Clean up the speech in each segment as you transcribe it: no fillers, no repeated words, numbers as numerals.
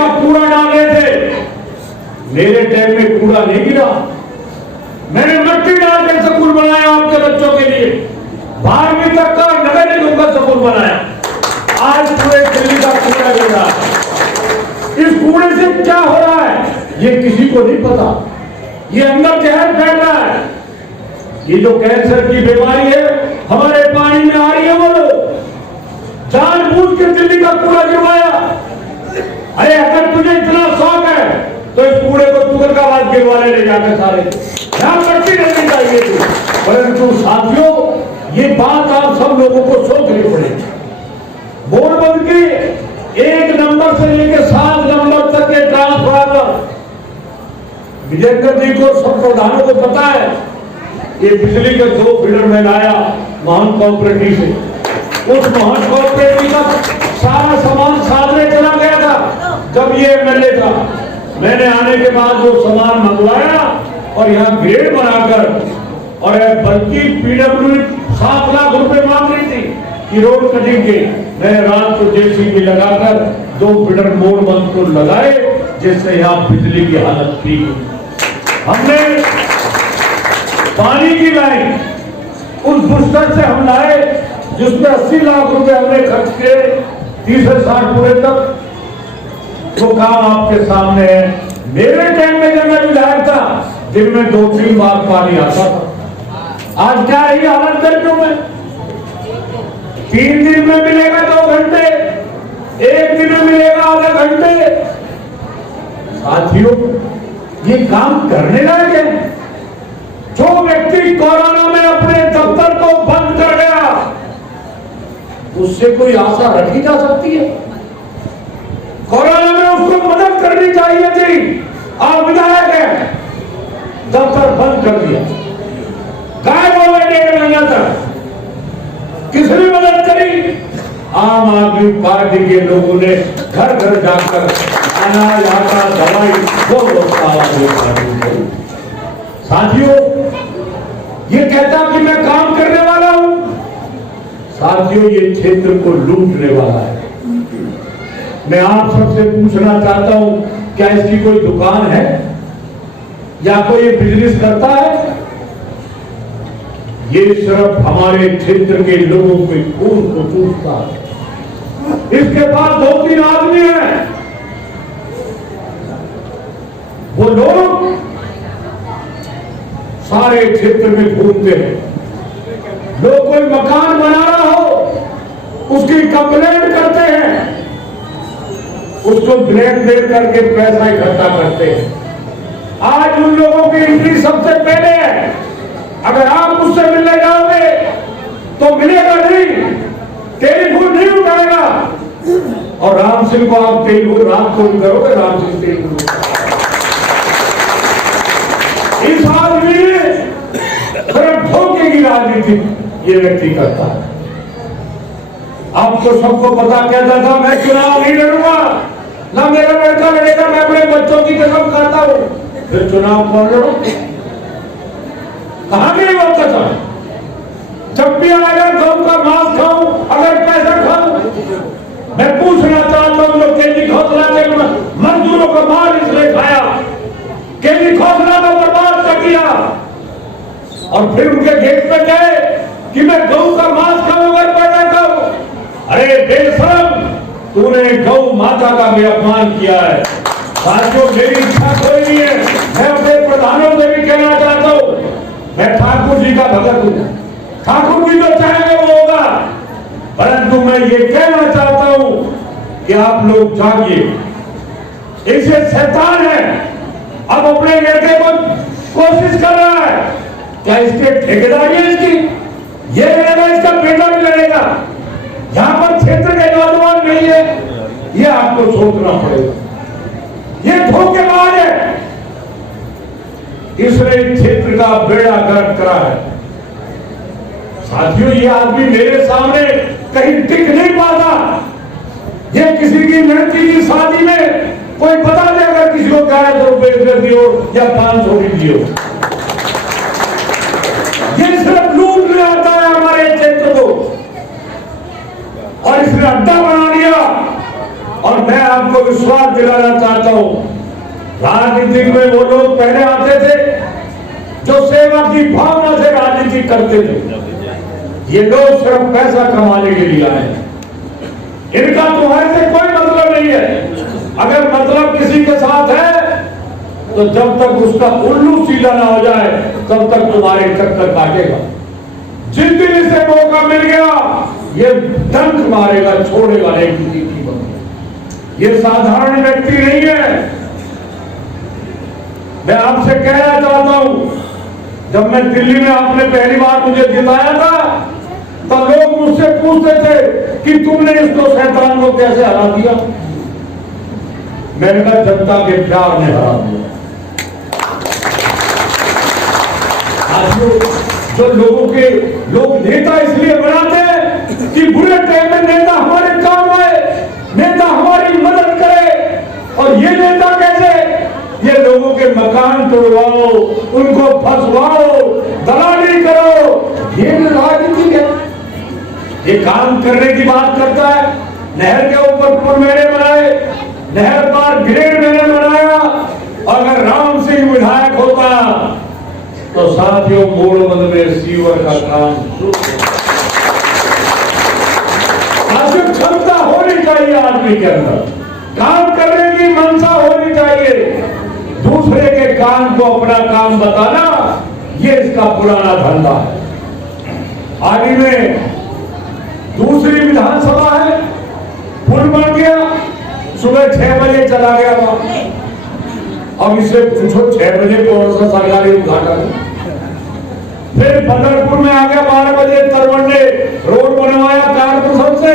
का कूड़ा डाल रहे थे, मेरे टाइम में कूड़ा नहीं गिरा। मैंने मिट्टी डाल के स्कूल बनाया आपके बच्चों के लिए, 12वीं तक का नगर निगम का स्कूल बनाया। आज पूरे दिल्ली का कूड़ा गिर रहा है। इस कूड़े से क्या हो रहा है ये किसी को नहीं पता। ये अंदर जहर फैल रहा है। ये जो कैंसर की बीमारी है हमारे पानी में आ रही है, वो लोग जानबूझ के दिल्ली का कूड़ा गिरवाया। अरे अगर तुझे इतना शौक है तो इस कूड़े को तुगलकाबाद गिरवाने ले जाकर सारे यहां पट्टी करनी चाहिए थी। परंतु साथियों, ये बात आप सब लोगों को सोचनी पड़ेगी। बोर्डबंद के 1 नंबर से लेकर 7 नंबर तक के ट्रांसफार्मर विजयकर जी को, सब प्रधानों को पता है। ये बिजली के 2 फीडर में लाया महान कोऑपरेटिव से। उस महान कोऑपरेटिव का सारा सामान साधने चला गया था जब ये एमएलए था। मैंने आने के बाद वो सामान मंगवाया और यहाँ ग्रेड बनाकर, और बल्कि पीडब्ल्यू 7 लाख रुपए मांग रही थी कि रोड कटिंग के, मैं रात को जेसीबी लगाकर 2 फीडर बोर्डबंद को लगाए, जिससे यहाँ बिजली की हालत ठीक हुई। हमने पानी की लाइन उस बुस्टर से हम लाए जिसमें 80 लाख रुपए हमने खर्च किए, 30 से 60 पूरे तक। वो काम आपके सामने है। मेरे टाइम में जब मैं विधायक था, दिन में 2-3 बार पानी आता था। आज क्या ही हालत गर्मियों में, 3 दिन में मिलेगा 2 घंटे, 1 दिन में मिलेगा आधे घंटे। साथियों, ये काम करने लायक है। जो व्यक्ति कोरोना में अपने दफ्तर को बंद कर गया, उससे कोई आशा रखी जा सकती है? कोरोना में उसको मदद करनी चाहिए थी। आप विधायक है, दफ्तर बंद कर दिया, गायब हो गए 1 महीना तक, किसने मदद करी? आम आदमी पार्टी के लोगों ने घर घर जाकर अनाज, आटा, दवाई वो साथियों, ये कहता कि मैं काम करने वाला हूं। साथियों, ये क्षेत्र को लूटने वाला है। मैं आप सबसे पूछना चाहता हूं, क्या इसकी कोई दुकान है या कोई बिजनेस करता है? ये सिर्फ हमारे क्षेत्र के लोगों के खून को चूसता है। इसके पास 2-3 आदमी हैं, वो लोग सारे क्षेत्र में घूमते हैं। लोग कोई मकान बना रहा हो, उसकी कंप्लेंट करते हैं, उसको ग्रेड दे करके पैसा इकट्ठा करते हैं। आज उन लोगों की एंट्री सबसे पहले है। अगर आप मुझसे मिलने जाओगे तो मिलेगा नहीं, टेलीफोन नहीं उठाएगा। और राम सिंह को आप टेलीफोन रात को करोगे, राम सिंह टेलीफोन। इस आदमी ने सिर्फ धोखे की राजनीति ये व्यक्ति करता है। आपको सबको पता, कहता था मैं चुनाव नहीं लड़ूंगा, ना मेरा लड़का लड़ेगा, मैं अपने बच्चों की कसम खाता हूं। फिर चुनाव कौन लड़ो? कहां गए वो कसम? जब भी आएगा गऊ का मांस खाऊं, अगर पैसा खाऊं। मैं पूछना चाहता हूं, जो केली खोसला के मजदूरों का माल इसने खाया, केली खोसला को बर्बाद कर दिया, और फिर उनके गेट पे गए कि मैं गऊ का मांस खाऊं, अगर पैसा खाऊं। अरे बेशरम, तूने गौ माता का भी अपमान किया है। साथियों, मेरी इच्छा कोई नहीं है, मैं अपने प्रधानों से भी कहना चाहता हूं, मैं ठाकुर जी का भगत हूं, ठाकुर जी जो चाहेंगे वो होगा। परंतु मैं ये कहना चाहता हूं कि आप लोग जागिए, इसे शैतान है, अब अपने लड़के को कोशिश कर रहा है। क्या इसके ठेकेदारी है इसकी? ये लड़ेगा, इसका बेटा भी लड़ेगा। यहां पर क्षेत्र के नौजवान नहीं है, ये आपको सोचना पड़ेगा। ये धोखेबाज है, इसने क्षेत्र का बेड़ा गर्क करा है। साथियों, ये आदमी मेरे सामने कहीं टिक नहीं पाता। ये किसी की लड़की की शादी में कोई बता दे, अगर किसी को 1100 रुपए दे दियो या 500 भी दियो, ये सिर्फ लूटने आता है हमारे क्षेत्र को, और इसने अड्डा बना दिया। और मैं आपको विश्वास दिलाना चाहता हूं, राजनीति में वो लोग पहले आते थे जो सेवा की भावना से राजनीति करते थे। ये लोग सिर्फ पैसा कमाने के लिए आए हैं। इनका तुम्हारे से कोई मतलब नहीं है। अगर मतलब किसी के साथ है तो जब तक उसका उल्लू सीधा ना हो जाए तब तक तुम्हारे चक्कर काटेगा। जिस दिन इसे मौका मिल गया ये डंक मारेगा, छोड़ेगा नहीं किसी की बात। ये साधारण व्यक्ति नहीं है। मैं आपसे कहना चाहता हूं, जब मैं दिल्ली में आपने पहली बार मुझे जिताया था तो लोग मुझसे पूछते थे कि तुमने इसको शैतान को कैसे हरा दिया। मैंने कहा जनता के प्यार ने हरा दिया। आज जो लोग नेता इसलिए बनाते हैं कि बुरे टाइम में नेता हमारे काम आए, नेता हमारी मदद करे। और ये नेता कैसे? ये लोगों के मकान तोड़वाओ, उनको फंसवाओ, दलाली करो, ये राजनीति है। ये काम करने की बात करता है। नहर के ऊपर पुल मैंने बनाए, नहर पर ग्रेड मैंने बनाया। अगर राम सिंह विधायक होता तो साथियों मोड़बंद में सीवर का काम शुरू। क्षमता होनी चाहिए आदमी के अंदर, काम करने की मनसा होनी चाहिए। दूसरे के काम को अपना काम बताना ये इसका पुराना धंधा है। आगे में दूसरी विधानसभा है, पुल बन गया, सुबह 6 बजे चला गया वहां। अब इसे पूछो 6 बजे कौन सा सरकारी उद्घाटन। फिर बदरपुर में आ गया 12 बजे, तरवंडे रोड बनवाया कारपोरेशन से,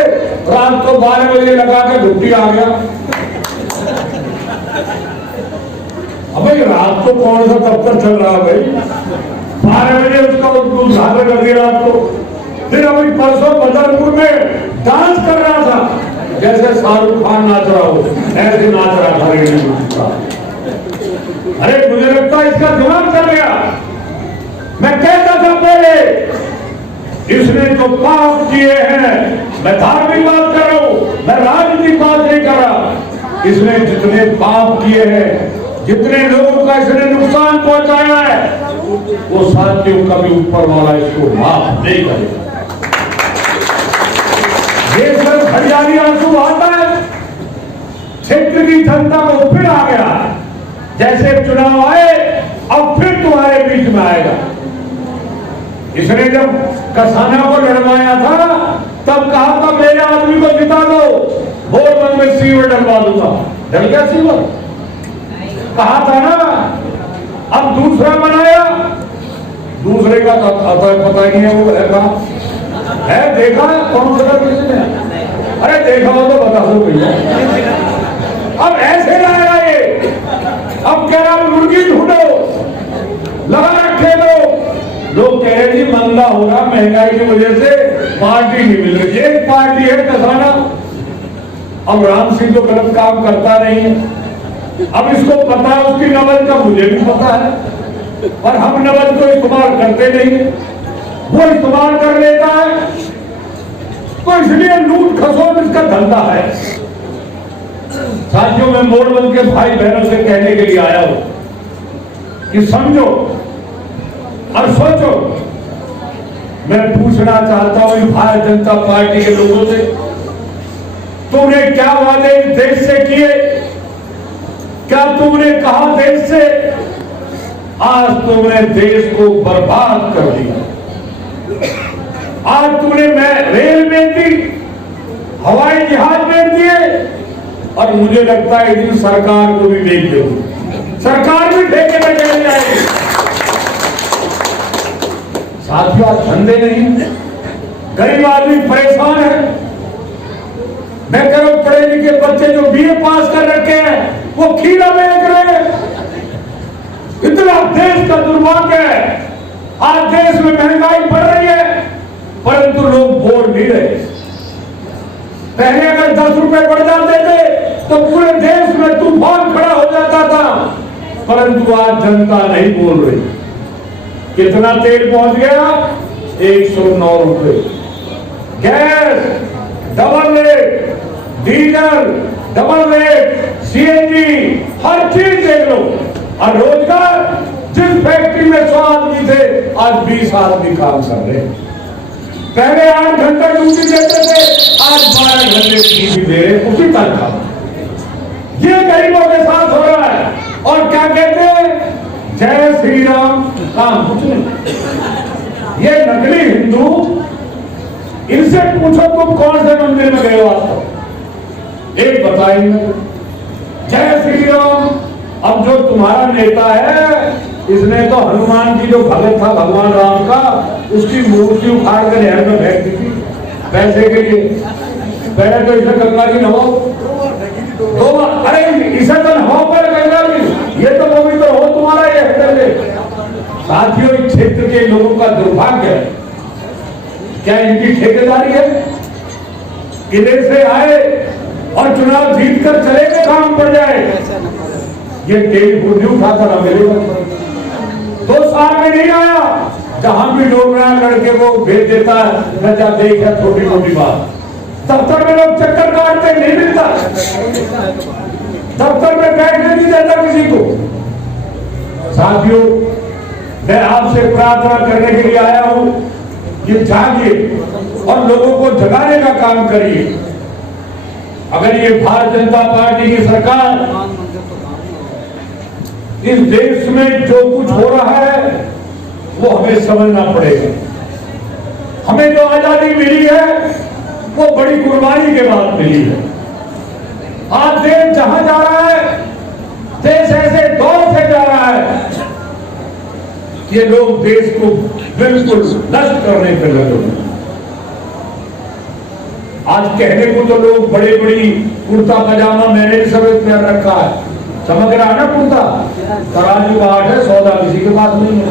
रात को 12 बजे लगा के घुट्टी आ गया। अब रात को कौन सा दफ्तर चल रहा है भाई? 12 बजे उसका उद्घाटन कर दिया रात को। फिर अभी परसों बदरपुर में डांस कर रहा था, जैसे शाहरुख खान नाच रहा हो ऐसे नाच रहा था। अरे मुझे लगता है इसका दिमाग चल गया। मैं कहता था पहले, इसने जो पाप किए हैं, मैं धार्मिक बात कर रहा हूं, मैं राजनीतिक बात नहीं कर रहा। इसने जितने पाप किए हैं, जितने लोगों का इसने नुकसान पहुंचाया है, वो साथियों कभी ऊपर वाला इसको माफ नहीं करेगा। ये सिर्फ हरियाली आंसू आता है, क्षेत्र की जनता को फिर आ गया। जैसे चुनाव आए अब फिर तुम्हारे बीच में आएगा। इसने जब कसाना को लड़वाया था तब कहा था मेरे आदमी को जिता दो, मोरबंद में सीवर डलवा दूंगा। डल गया सीवर, कहा था ना। अब दूसरा बनाया, दूसरे का पता नहीं है वो है कहा है। देखा कौन सा किसने? अरे देखा हो तो बता दो भैया। अब ऐसे लाएगा ये। अब कह रहा मुर्गी ढूंढो, लगा रखे लोग कह रहे जी मंदा होगा, महंगाई की वजह से पार्टी नहीं मिल रही। एक पार्टी है कसाना। अब राम सिंह तो गलत काम करता नहीं है। अब इसको पता है उसकी नवल का, मुझे भी पता है, और हम नवल को इस्तेमाल करते नहीं है, वो इस्तेमाल कर लेता है। तो इसलिए लूट खसोट इसका धंधा है। साथियों मैं मोरबंद के भाई बहनों से कहने के लिए आया हूं कि समझो और सोचो। मैं पूछना चाहता हूं भारतीय जनता पार्टी के लोगों से, तुमने क्या वादे इस देश से किए? क्या तुमने कहा देश से? आज तुमने देश को बर्बाद कर दिया। आज तुमने रेल बेच दी, हवाई जहाज बेच दिए, और मुझे लगता है इस सरकार को भी बेच दोगे। सरकार भी ठेके में चली जाएगी। साथियों आज धंधे नहीं, गरीब आदमी परेशान है। मैं कह रहा हूं पढ़े लिखे बच्चे जो बीए पास कर रखे हैं वो खीरा बेच रहे हैं। इतना देश का दुर्भाग्य है। आज देश में महंगाई बढ़ रही है परंतु लोग बोल नहीं रहे। पहले अगर 10 रुपए बढ़ जाते थे तो पूरे देश में तूफान खड़ा हो जाता था, परंतु आज जनता नहीं बोल रही। कितना तेल पहुंच गया? 109 रुपए। Gas double rate, diesel double rate, CNG, हर चीज देख लो। और रोजगार, जिस फैक्ट्री में 100 आदमी थे आज 20 आदमी काम कर रहे। पहले 8 घंटा ड्यूटी देते थे, आज 12 घंटे ड्यूटी दे रहे उसी तनख्वाह। ये गरीबों के साथ हो रहा है। और क्या कहते हैं, जय श्री राम, काम कुछ नहीं। ये नकली हिंदू, इनसे पूछो तुम कौन से मंदिर में गए हो आज तक, एक बताइए। जय श्री राम। अब जो तुम्हारा नेता है, इसने तो हनुमान जी जो भगत था भगवान राम का, उसकी मूर्ति उखाड़ कर नहर में फेंक दी थी पैसे के लिए। पहले तो इसे गंगा जी नहाओ, दो बार, अरे इसे तो नहाओ पर गंगा जी, ये तो पवित्र हो तुम्हारा ये हृदय। साथियों, इस क्षेत्र के लोगों का दुर्भाग्य है, क्या इनकी ठेकेदारी है? किले से आए और चुनाव जीत कर चले गए, काम पड़ जाए। ये टेलीफोन उठाकर हमें 2 साल में नहीं आया, जहां भी लोग लड़के को भेज देता है, न जा देखा छोटी मोटी बात। दफ्तर में लोग चक्कर काटते, नहीं मिलता, दफ्तर में बैठने नहीं देता किसी को। साथियों, मैं आपसे प्रार्थना करने के लिए आया हूं, ये जागिए और लोगों को जगाने का काम करिए। अगर ये भारतीय जनता पार्टी की सरकार इस देश में जो कुछ हो रहा है वो हमें समझना पड़ेगा। हमें जो आजादी मिली है वो बड़ी कुर्बानी के बाद मिली है। आज देश जहां जा रहा है, देश ऐसे दौर से जा रहा है, ये लोग देश को बिल्कुल नष्ट करने पर लगे हुए। आज कहने को तो लोग बड़े बड़ी कुर्ता पजामा मैंने भी सब पहन रखा है, समझ रहा है ना, कुर्ता तराजू का आठ है, सौदा किसी के पास नहीं है।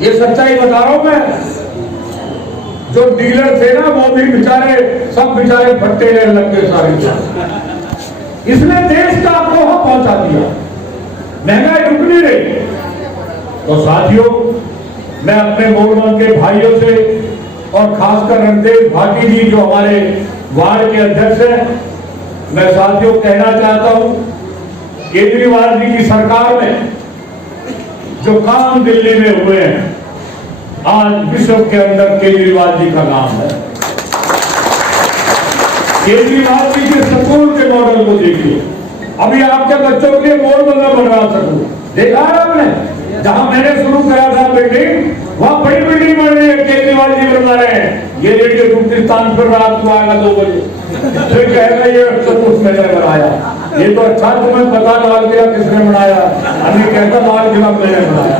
ये सच्चाई बता रहा हूं मैं। जो डीलर थे ना वो भी बेचारे, सब बेचारे फट्टे लेने लग गए सारे। इसने देश का कोहा पहुंचा दिया, महंगाई रुक नहीं रही। तो साथियों, मैं अपने मोड़वंश के भाइयों से और खासकर रणदेव भाटी जी जो हमारे वार्ड के अध्यक्ष हैं, मैं साथियों कहना चाहता हूं, केजरीवाल जी की सरकार में जो काम दिल्ली में हुए हैं, आज विश्व के अंदर केजरीवाल जी का नाम है। केजरीवाल जी के स्कूल के मॉडल को देखिए। अभी आपके बच्चों के लिए मॉडल न बनवा सकूं, देखा है आपने, जहां मैंने शुरू करा था बिल्डिंग, वहां बड़ी बिल्डिंग बन रही है, केजरीवाल जी बनवा रहे हैं। ये रेडियो हिंदुस्तान फिर रात को आएगा 2 बजे, फिर कहेगा ये सब कुछ मैंने बनाया। ये तो अच्छा तुम्हें पता लाल किला किसने बनाया, अभी कहता लाल किला मैंने बनाया।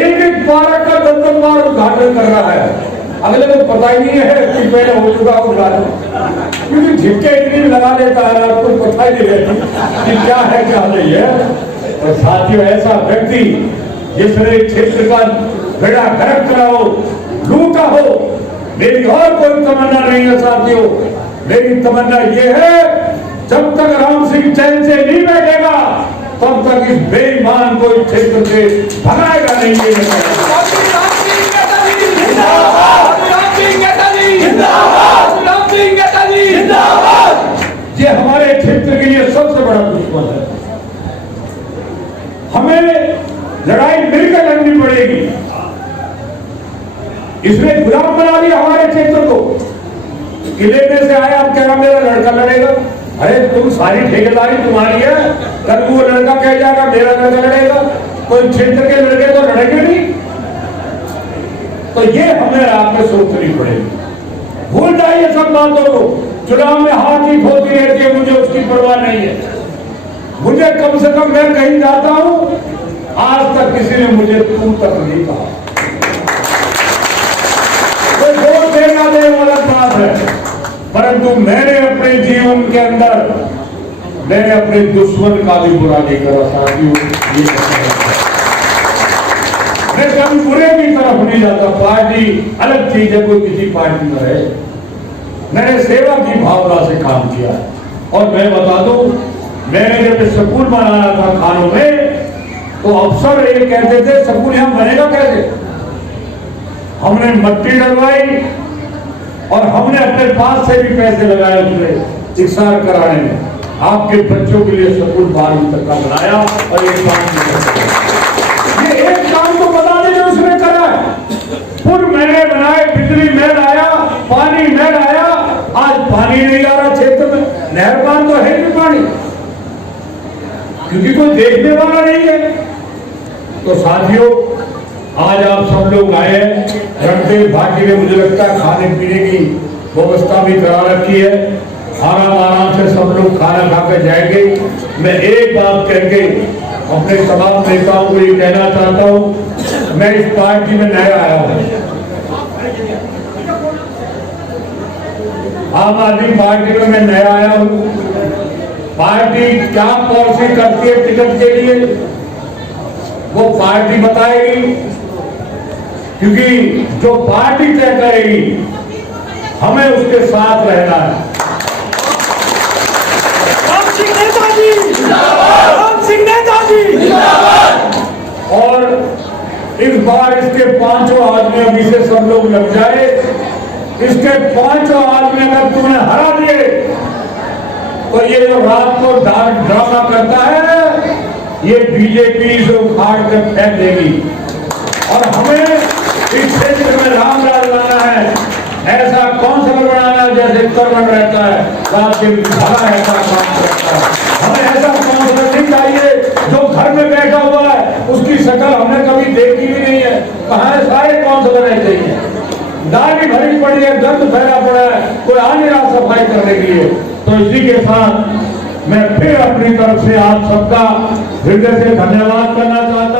एक पार्क का 10 बार उद्घाटन कर रहा है, अगले को पता ही नहीं है कि पहले हो चुका उद्घाटन, क्योंकि झिटके इतनी लगा देता है, आपको पता ही नहीं रहती कि क्या है क्या नहीं है। और साथियों, ऐसा व्यक्ति जिसने क्षेत्र का बेड़ा गर्क करा हो, लूटा हो, मेरी और कोई तमन्ना नहीं है साथियों। मेरी तमन्ना ये है, जब तक राम सिंह चैन से नहीं बैठेगा तब तक इस बेईमान को इस क्षेत्र से भगाएगा नहीं। ये हमारे क्षेत्र के लिए सबसे बड़ा दुश्मन है। हमें लड़ाई मिलकर लड़नी पड़ेगी। इसने गुलाम बना दिया हमारे क्षेत्र को। किले में से आया, अब कह रहा मेरा लड़का लड़ेगा। अरे तुम सारी ठेकेदारी तुम्हारी है, कल वो लड़का कह जाएगा मेरा लड़का लड़ेगा, कोई क्षेत्र के लड़के तो लड़ेंगे नहीं। तो ये हमें आपने सोचनी पड़ेगी। भूल जाइए सब बातों को। चुनाव में हार जीत होती रहती है, मुझे उसकी परवाह नहीं है। मुझे कम से कम मैं कहीं जाता हूं, आज तक किसी ने मुझे तू तक नहीं कहा। कोई वोट देना दे वो अलग बात है, परंतु मैंने अपने जीवन के अंदर मैंने अपने दुश्मन का भी बुरा नहीं करा साथियों। मैं कभी बुरे की तरफ नहीं जाता। पार्टी अलग चीज है, कोई किसी पार्टी में रहे, मैंने सेवा की भावना से काम किया। और मैं बता दूं, मैंने जब स्कूल बनाया था खानों में, तो अफसर ये कहते थे स्कूल यहां बनेगा कैसे। हमने मट्टी डलवाई, और हमने अपने पास से भी पैसे लगाए उसमें शिक्षा कराने में। आपके बच्चों के लिए स्कूल 12वीं तक का बनाया और एक काम तो बता दें जो उसने करा है। पुल मैंने बनाए, बिजली मैं लाया, पानी मैं लाया। आज पानी नहीं आ रहा क्षेत्र में, नहरबान तो है नहीं पानी, क्योंकि कोई देखने वाला नहीं है। तो साथियों, आज आप सब लोग आए हैं, रणदेव भाटी ने मुझे लगता है खाने पीने की व्यवस्था भी करा रखी है। आराम से सब लोग खाना खाकर जाएंगे। मैं एक बात करके अपने तमाम नेताओं को ये कहना चाहता हूँ, मैं इस पार्टी में नया आया हूँ, आम आदमी पार्टी में मैं नया आया हूँ। पार्टी क्या पॉलिसी करती है टिकट के लिए वो पार्टी बताएगी, क्योंकि जो पार्टी तय करेगी हमें उसके साथ रहना है। और इस बार इसके 5 आदमी अभी से सब लोग लग जाए। इसके 5 आदमी अगर तुम्हें हरा दिए तो ये जो रात को ड्रामा करता है ये बीजेपी से उखाड़ कर फेंक देगी। और हमें इस क्षेत्र में राम राज लाना है, ऐसा काउंसिलर बनाना जैसे कर्मन रहता है, ऐसा काम करता है। हमें ऐसा काउंसिलर नहीं चाहिए जो घर में बैठा हुआ है, उसकी शक्ल हमने कभी देखी भी नहीं है। कहाँ है सारे काउंसिलर ऐसे ही है, दाढ़ी भरी पड़ी है, दर्द फैला पड़ा है, कोई आ नहीं रहा सफाई करने के लिए। तो इसी के साथ मैं फिर अपनी तरफ से आप सबका हृदय से धन्यवाद करना चाहता हूँ।